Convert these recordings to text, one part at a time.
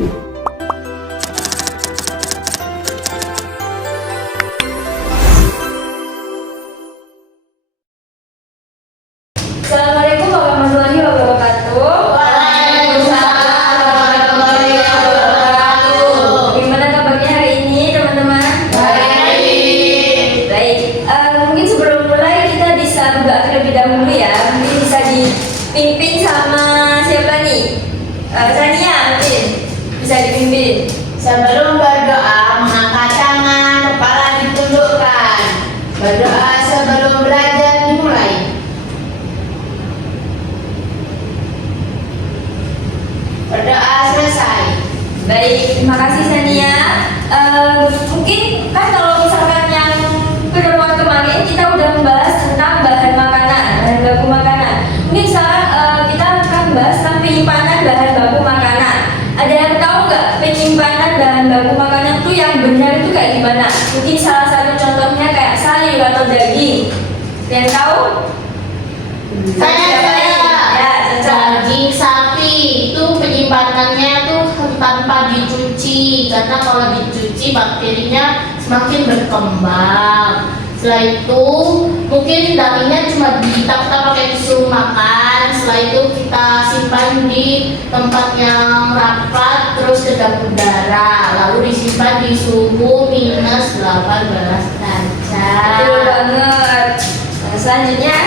Assalamualaikum warahmatullahi wabarakatuh. Waalaikumsalam warahmatullahi wabarakatuh. Gimana kabarnya hari ini, teman-teman? Baik. Baik. Mungkin sebelum mulai kita bisa berdoa terlebih dahulu ya. Mungkin bisa dipimpin sama siapa nih? Sania mungkin bisa dipimpin. Sebelum berdoa, mengangkat tangan, kepala ditundukkan. Berdoa sebelum belajar dimulai. Berdoa selesai. Baik, terima kasih Sania. Mungkin kan kalau misalkan yang pertemuan kemarin kita udah membahas tentang bahan makanan, bahan baku makanan. Mungkin sekarang kita akan bahas tentang penyimpanan bahan baku makanan. Ada yang tahu nggak penyimpanan bahan baku makanan itu yang benar itu kayak gimana? Mungkin salah satu contohnya kayak sayur atau daging. Ada yang tahu? Saya Ya, Caca. daging sapi itu penyimpanannya tuh tanpa dicuci, karena kalau dicuci bakterinya semakin berkembang. Setelah itu mungkin dagingnya cuma ditata pakai tisu makan. Setelah itu kita simpan di tempat yang rapat, terus kedap udara, lalu disimpan di suhu minus 18 derajat. Betul banget. Nah, selanjutnya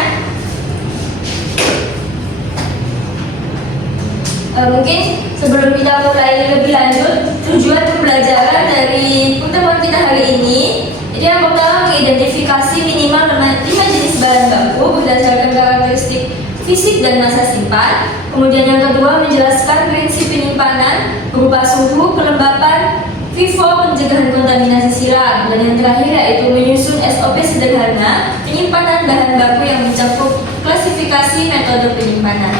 mungkin sebelum kita mulai lebih lanjut, tujuan pembelajaran dari pertemuan kita hari ini, jadi yang pertama mengidentifikasi minimal 5 jenis bahan baku berdasarkan karakteristik fisik dan masa simpan. Kemudian yang kedua menjelaskan prinsip penyimpanan berupa suhu, kelembapan, FIFO, pencegahan kontaminasi silang. Dan yang terakhir yaitu menyusun SOP sederhana penyimpanan bahan baku yang mencakup klasifikasi metode penyimpanan.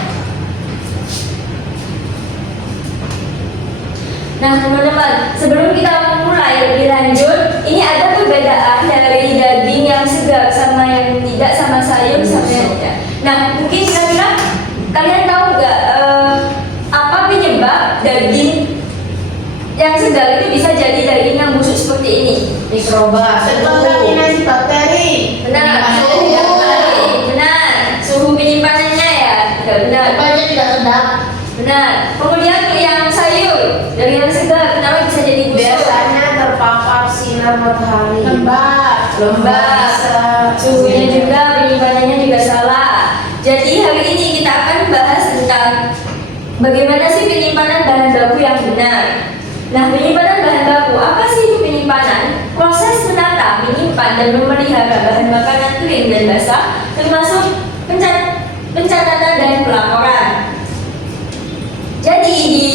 Nah teman-teman, sebelum kita mulai lebih lanjut, ini ada perbedaan dari daging yang segar sama yang tidak, sama sayur sama yang tidak. Nah mungkin kira-kira kalian tahu nggak apa penyebab daging yang segar itu bisa jadi daging yang busuk seperti ini? Mikroba, kontaminasi bakteri. Benar, suhu, benar, suhu penyimpanannya ya, tidak benar. Bapaknya tidak sedap. Benar. Kemudian yang sayur dari yang segar, kenapa bisa jadi busuk? Biasanya terpapar sinar matahari. Lembab. Lembab, suhunya juga, penyimpanannya juga salah. Jadi hari ini kita akan bahas tentang bagaimana sih penyimpanan bahan baku yang benar. Nah, penyimpanan bahan baku, apa sih itu penyimpanan? Proses menata, menyimpan, dan memelihara bahan makanan kering dan basah, termasuk pencatatan dan pelaporan. Jadi di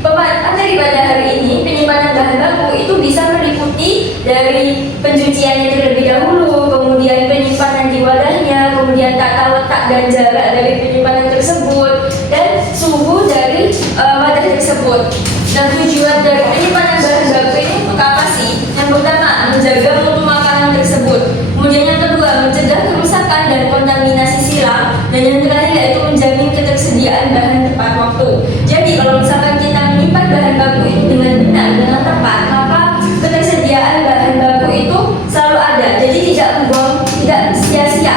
materi pada hari ini, penyimpanan bahan baku itu bisa meliputi dari pencuciannya terlebih dahulu, kemudian penyimpanan di wadahnya, kemudian tata letak dan jarak dari penyimpanan tersebut, dan suhu dari wadah tersebut. Nah tujuan dari penyimpanan bahan baku ini untuk apa sih? Yang pertama, menjaga mutu makanan tersebut. Kemudian yang kedua, mencegah kerusakan dan kontaminasi silang. Dan yang terakhir yaitu menjamin ketersediaan bahan tepat waktu. Jadi kalau misalkan kita menyimpan bahan baku itu dengan benar, dengan tepat, maka ketersediaan bahan baku itu selalu ada. Jadi tidak dibuang, tidak sia-sia,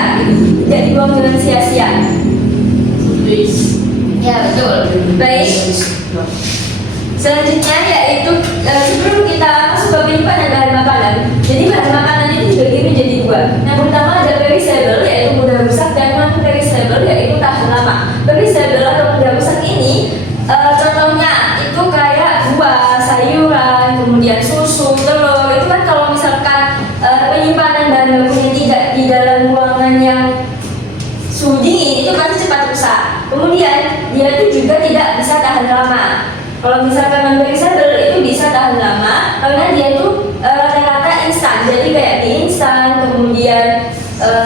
tidak dibuang dengan sia-sia. Ya betul. Baik. Selanjutnya yaitu sebelum kita masuk ke penyimpanan bahan makanan, jadi bahan makanan itu dibagi menjadi dua. Yang pertama ada perishable yaitu mudah rusak, dan non perishable yaitu tahan lama. Perishable atau mudah rusak ini contohnya itu kayak buah, sayuran, kemudian susu, telur. Itu kan kalau misalkan penyimpanan bahan bakunya tidak di dalam ruangan yang suhu dingin, itu pasti cepat rusak. Kemudian dia itu juga tidak bisa tahan lama. Kalau misalkan non-perishable itu bisa tahan lama karena dia itu rata-rata instan. Jadi kayak mie instan, kemudian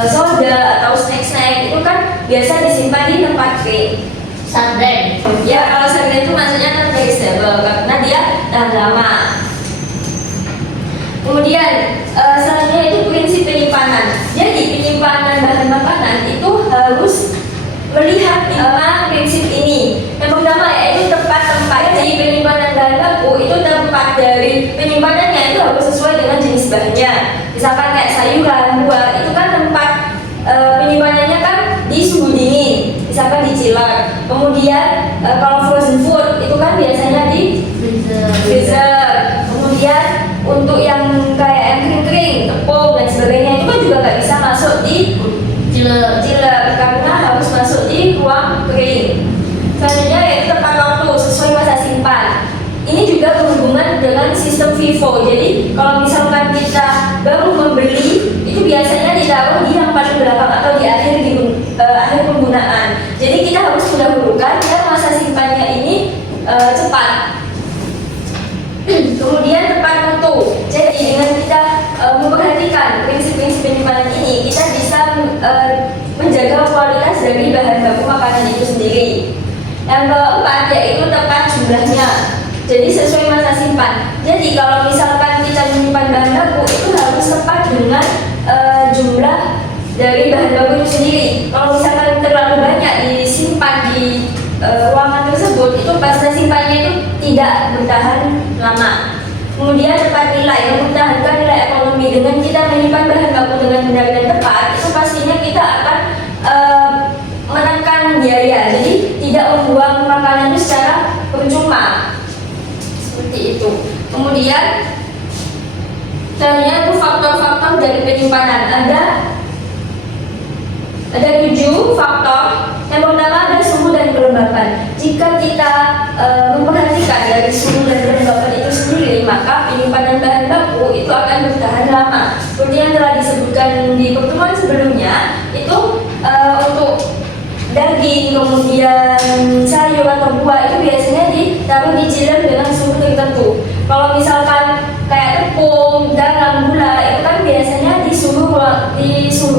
soda atau snack-snack itu kan biasa disimpan di tempat kering. Sarden. Ya kalau sarden itu maksudnya non-perishable karena dia tahan lama. Kemudian selanjutnya itu prinsip penyimpanan. Jadi penyimpanan bahan makanan itu harus melihat 5 prinsip ini. Yang pertama yaitu tepat tempat. Jadi penyimpanan bahan baku itu tempat dari penyimpanannya itu harus sesuai dengan jenis bahannya. Misalkan kayak sayuran, buah, itu kan tempat penyimpanannya kan di suhu dingin, misalkan di chiller. Kemudian kalau frozen food itu kan biasanya di freezer. Kemudian untuk yang kayak yang kering-kering, tepung dan sebagainya itu kan juga nggak bisa masuk di chiller karena harus masuk di ruang kering. Selanjutnya yaitu tepat waktu sesuai masa simpan. Ini juga berhubungan dengan sistem FIFO. Jadi kalau misalkan kita baru membeli, itu biasanya ditaruh di yang paling belakang atau di akhir penggunaan. Jadi kita harus mendahulukan yang masa simpannya ini cepat. Kemudian tepat mutu. Jadi dengan kita memperhatikan prinsip-prinsip penyimpanan ini, kita bisa menjaga kualitas dari bahan baku makanan itu sendiri. Yang keempat yaitu tepat jumlahnya. Jadi sesuai masa simpan. Jadi kalau misalkan kita menyimpan bahan baku itu harus tepat dengan jumlah dari bahan baku itu sendiri. Kalau misalkan terlalu banyak disimpan di ruangan tersebut, itu masa simpannya itu tidak bertahan lama. Kemudian tepat nilai, mempertahankan nilai ekonomi. Dengan kita menyimpan bahan baku dengan benar dan tepat, itu pastinya kita akan menekan biaya. Jadi tidak membuang makanan itu secara percuma. Seperti itu. Kemudian selanjutnya itu faktor-faktor dari penyimpanan. Ada 7 faktor. Yang pertama ada suhu dan kelembapan. Jika kita memperhatikan dari suhu dan kelembapan itu sendiri, maka penyimpanan bahan baku itu akan bertahan lama. Seperti yang telah disebutkan di pertemuan sebelumnya, itu untuk daging, kemudian sayur atau buah itu biasanya ditaruh di chiller dengan suhu tertentu. Kalau misalkan kayak tepung, garam, gula itu kan biasanya di suhu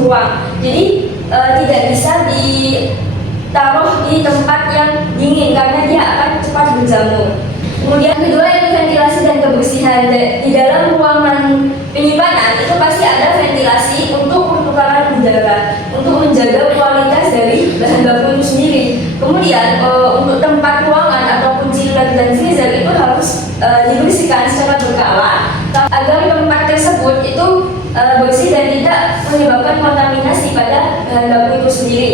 ruang. Jadi tidak bisa ditaruh di tempat yang dingin karena dia akan cepat berjamur. Kemudian kedua yaitu ventilasi dan kebersihan. Di dalam ruangan penyimpanan itu pasti ada ventilasi untuk pertukaran udara, untuk menjaga kualitas dari bahan baku itu sendiri. Kemudian untuk tempat ruangan ataupun chiller dan freezer itu harus dibersihkan secara berkala agar tempat tersebut itu bersih dan tidak menyebabkan kontaminasi pada bahan baku itu sendiri.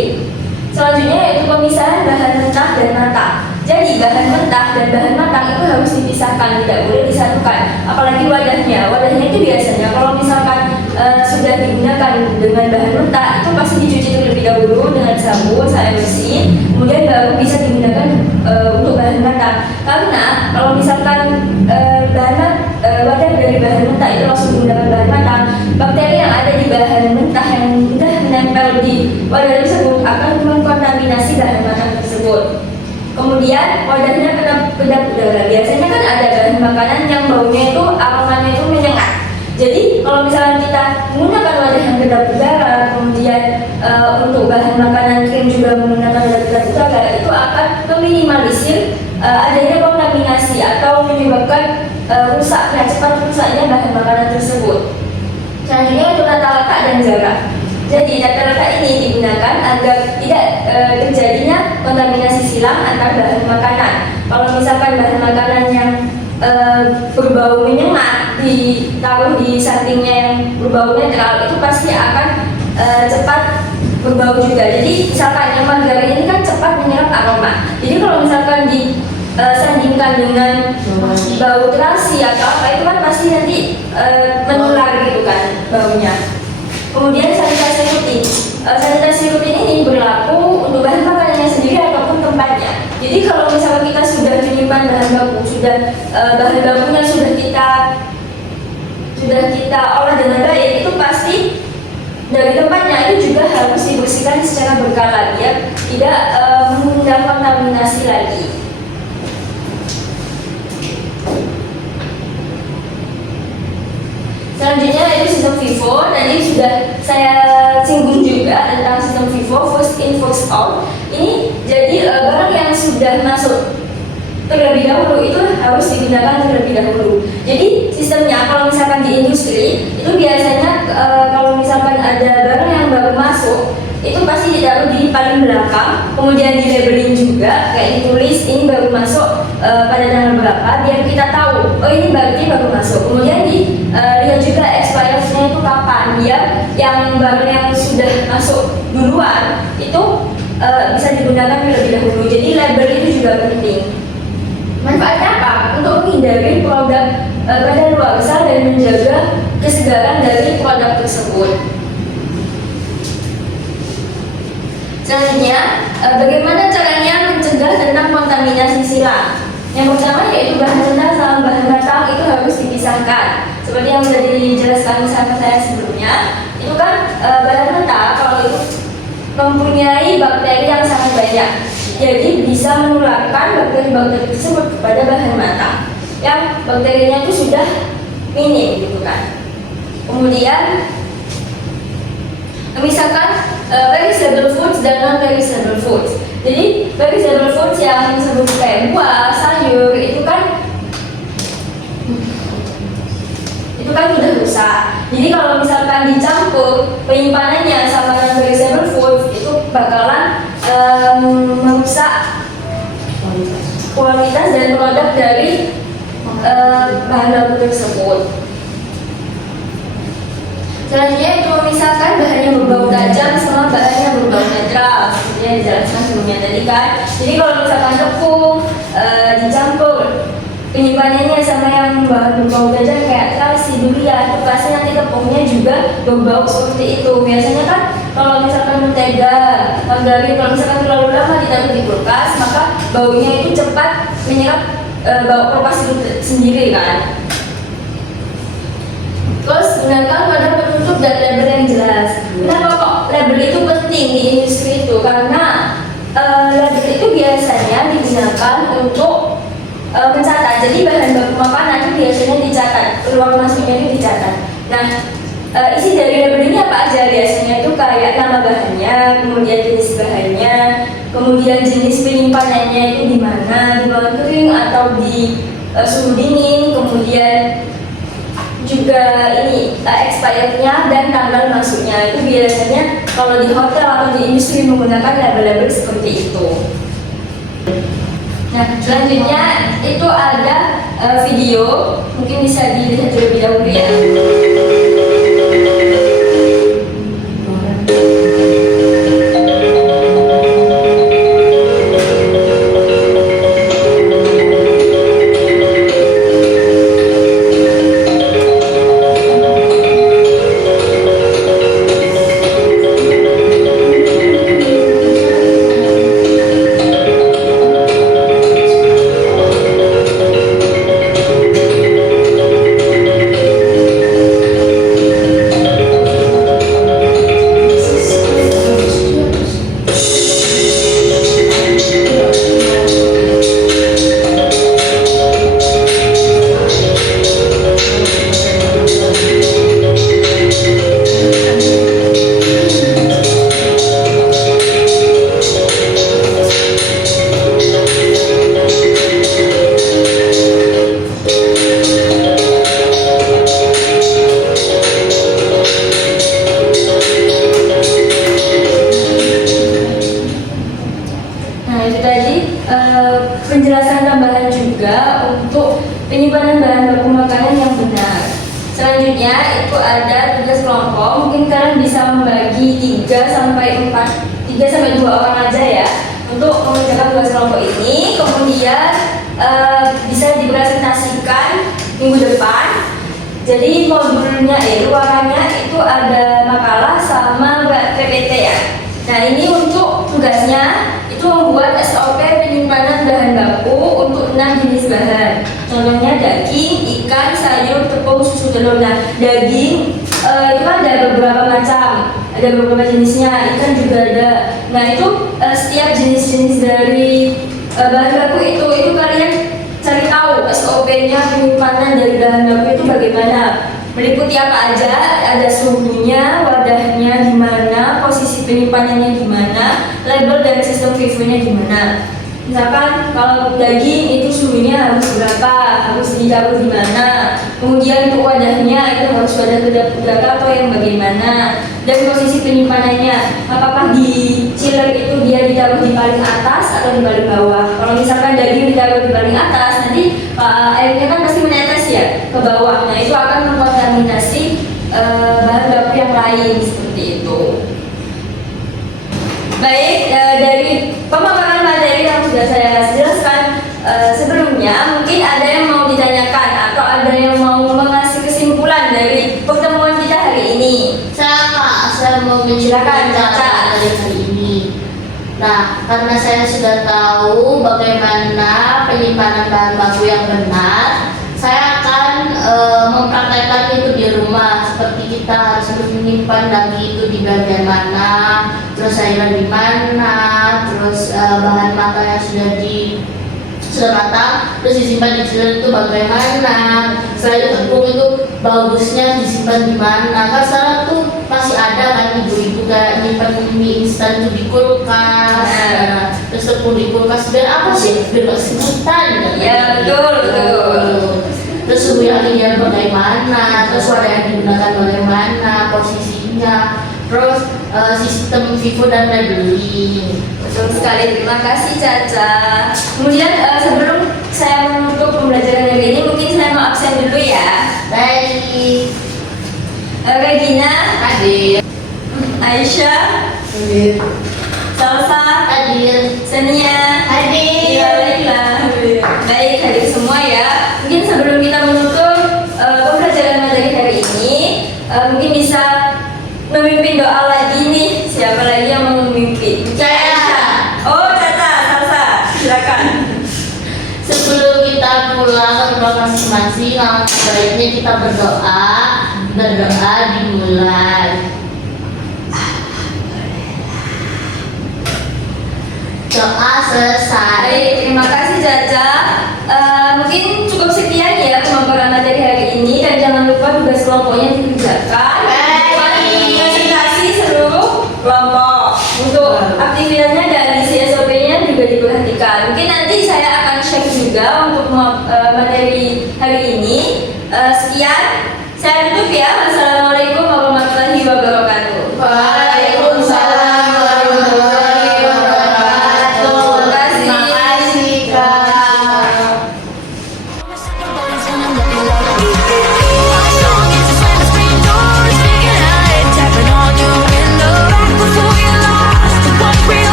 Selanjutnya yaitu pemisahan bahan mentah dan matang. Jadi bahan mentah dan bahan matang itu harus dipisahkan, tidak boleh disatukan. Apalagi wadahnya. Wadahnya itu biasanya kalau misalkan sudah digunakan dengan bahan mentah itu pasti dicuci terlebih dahulu dengan sabun sampai bersih, kemudian baru bisa digunakan untuk bahan matang. Karena kalau misalkan wadah dari bahan mentah itu langsung digunakan bahan matang, bakteri yang ada di bahan mentah yang sudah menempel di wadah tersebut akan mengkontaminasi bahan matang tersebut. Kemudian wadahnya kedap udara. Biasanya kan ada bahan makanan yang baunya itu aromanya itu menyengat. Jadi kalau misalnya kita menggunakan wadah yang kedap udara, kemudian untuk bahan makanan krim juga menggunakan wadah kedap udara, itu akan meminimalisir adanya kontaminasi atau menyebabkan cepat rusaknya bahan makanan tersebut. Selanjutnya untuk tata letak dan jarak. Jadi tata letak ini digunakan agar tidak terjadinya kontaminasi silang antar bahan makanan. Kalau misalkan bahan makanan yang berbau menyengat ditaruh di sampingnya yang berbau netral, itu pasti akan cepat berbau juga. Jadi misalkan yang margarin ini kan cepat menyerap aroma. Jadi kalau misalkan disandingkan dengan bau terasi atau apa, itu kan pasti nanti menular gitu kan baunya. Kemudian sanitasi rutin. Sanitasi rutin ini berlaku untuk bahan makanannya sendiri ataupun tempatnya. Jadi kalau misalnya kita sudah menyimpan bahan baku, bahan bakunya sudah kita olah dengan baik, itu pasti dari tempatnya itu juga harus dibersihkan secara berkala biar tidak mengundang kontaminasi lagi. Selanjutnya itu sistem FIFO. Tadi sudah saya singgung juga tentang sistem FIFO, first in first out. Ini jadi barang yang sudah masuk terlebih dahulu itu harus digunakan terlebih dahulu. Jadi sistemnya kalau misalkan di industri itu biasanya kalau misalkan ada barang yang baru masuk itu pasti ditaruh di paling belakang, kemudian di labeling juga kayak ditulis ini baru masuk pada tanggal berapa, biar kita tahu oh ini berarti baru masuk. Kemudian lihat juga expirednya itu kapan, biar yang barang yang sudah masuk duluan itu bisa digunakan terlebih dahulu. Jadi label itu juga penting. Manfaatnya apa? Untuk menghindari produk kadaluarsa dan menjaga kesegaran dari produk tersebut. Selanjutnya, bagaimana caranya mencegah tentang kontaminasi silang? Yang pertama yaitu bahan mentah sama bahan matang itu harus dipisahkan. Seperti yang sudah dijelaskan sama saya sebelumnya, itu kan bahan mentah kalau itu mempunyai bakteri yang sangat banyak, jadi bisa menularkan bakteri-bakteri tersebut kepada bahan matang yang bakterinya itu sudah minim gitu kan. Kemudian misalkan perishable foods dan non perishable foods. Jadi perishable foods yang seperti kayak buah, sayur itu kan sudah rusak. Jadi kalau misalkan dicampur penyimpanannya sama non perishable foods itu bakalan merusak kualitas dan produk dari bahan baku tersebut. Selanjutnya itu misalkan bahannya berbau tajam sama bahannya berbau netral, seperti yang dijelaskan sebelumnya tadi kan. Jadi kalau misalkan tepung dicampur penyimpanannya sama yang bahan berbau tajam kayak terasi, durian, itu pasti nanti tepungnya juga berbau seperti itu. Biasanya kan kalau misalkan mentega, margarin, kalau misalkan terlalu lama ditaruh di kulkas, maka baunya itu cepat menyerap bau kulkas itu sendiri kan. Terus gunakan wadah penutup dan label yang jelas. Kenapa kok label itu penting di industri itu? Karena label itu biasanya digunakan untuk mencatat. Jadi bahan baku makanan itu biasanya dicatat, ruang masuknya itu dicatat. Nah, isi dari label ini apa aja? Biasanya itu kayak nama bahannya, kemudian jenis bahannya, kemudian jenis penyimpanannya itu di mana, di bawah kering atau di suhu dingin, kemudian juga ini expirednya dan tanggal masuknya. Itu biasanya kalau di hotel atau di industri menggunakan label-label seperti itu. Nah, selanjutnya itu ada video, mungkin bisa dilihat terlebih dahulu ya. Penjelasan tambahan juga untuk penyimpanan bahan baku makanan yang benar. Selanjutnya itu ada tugas kelompok. Mungkin kalian bisa membagi 3 sampai 2 orang aja ya untuk mengerjakan tugas kelompok ini. Kemudian bisa dipresentasikan minggu depan. Jadi modulnya ruangannya itu ada makalah sama PPT ya. Nah, ini untuk tugasnya itu membuat SOP penyimpanan bahan baku untuk 6 jenis bahan. Contohnya daging, ikan, sayur, tepung, susu, telur. Nah, daging itu kan ada beberapa macam, ada beberapa jenisnya. Ikan juga ada. Nah, itu setiap jenis-jenis dari bahan baku itu kalian cari tahu SOP-nya penyimpanan dari bahan baku itu bagaimana. Meliputi apa aja, ada suhunya, wadahnya gimana, posisi penyimpanannya gimana, label dan sistem FIFO-nya gimana. Misalkan kalau daging itu suhunya harus berapa, harus ditaruh di mana, kemudian untuk wadahnya itu harus wadah kedap udara atau yang bagaimana. dan posisi penyimpanannya. Apakah di chiller itu dia ditaruh di paling atas atau di paling bawah? Kalau misalkan daging ditaruh di paling atas, nanti airnya kan pasti menetes ya ke bawah. Nah itu akan mengkontaminasi bahan baku yang lain seperti itu. Baik, dari pemaparan materi yang sudah saya jelaskan sebelumnya, mungkin ada yang mau ditanyakan atau ada yang mau mengasih kesimpulan dari pertemuan kita hari ini. Saya mau menceritakan cara dari hari ini. Nah, karena saya sudah tahu bagaimana penyimpanan bahan baku yang benar, saya akan mempraktekkan itu di rumah. Seperti kita harus menyimpan daging itu di bagian mana, terus sayuran di mana, terus bahan makan yang sudah matang, terus disimpan di chiller itu bagaimana. Selain tepung itu bagusnya disimpan di mana? Kan sekarang tuh masih ada kan ibu-ibu kayak nyimpan mie instan itu di kulkas. Nah, terus tepung di kulkas biar apa sih? Biar nggak sebutan. Ya betul. Terus suhu yang ideal bagaimana? Terus wadah yang digunakan bagaimana? Posisinya? Terus sistem FIFO dan labeling. Betul sekali, terima kasih Caca. Kemudian sebelum saya menutup pembelajaran hari ini, mungkin saya mau absen dulu ya. Baik. Regina, Hadir. Aisyah, Hadir. Salsa, Hadir. Senia, Hadir. Laila. Baik, hadir semua ya. Mungkin sebelum kita menutup pembelajaran materi hari ini, mungkin bisa memimpin doa lagi nih. Siapa lagi yang mau memimpin? Saya. Oh, Caca, Salsa, silakan. Sebelum kita pulang ke rumah masing-masing, langkah baiknya kita berdoa. Berdoa dimulai. Doa selesai. Baik, terima kasih Caca. Mungkin cukup sekian ya pemaparan materi hari ini, dan jangan lupa tugas kelompoknya dikerjakan. Baik. Presentasi seluruh kelompok. Untuk aktivitasnya dan isi SOP-nya juga diperhatikan. Mungkin nanti saya akan share juga untuk materi hari ini. Sekian, saya tutup ya. Wassalamualaikum